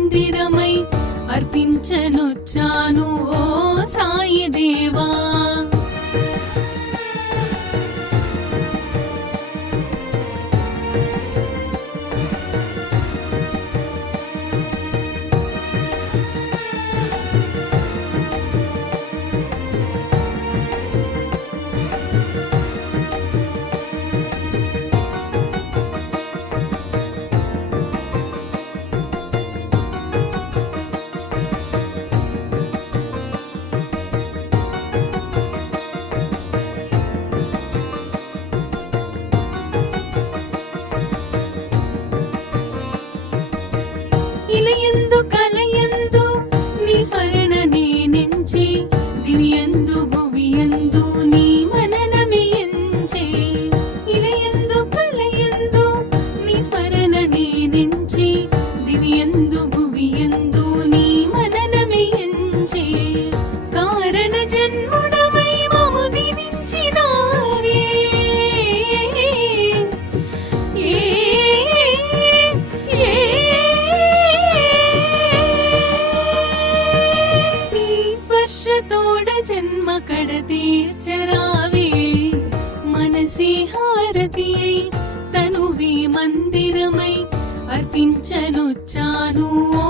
మందిరమై అర్పించనొచ్చాను ఓ సాయి దేవా. ఇలయందు కలయందు నీ స్మరణ నేనెంచి, దివ్యందు భువియందు నీ మననమే ఎంచి. ఇలయందు కలయందు నీ స్మరణ నేనెంచి, దివ్యందు భువియందు నీ మననమే ఎంచి. కారణ జన్ముడవై మము దీవించినావే, తోడ జన్మ కడ తీర్చరావే. మనసే హారతియై తనువే మందిరమై అర్పించనొచ్చాను ఓ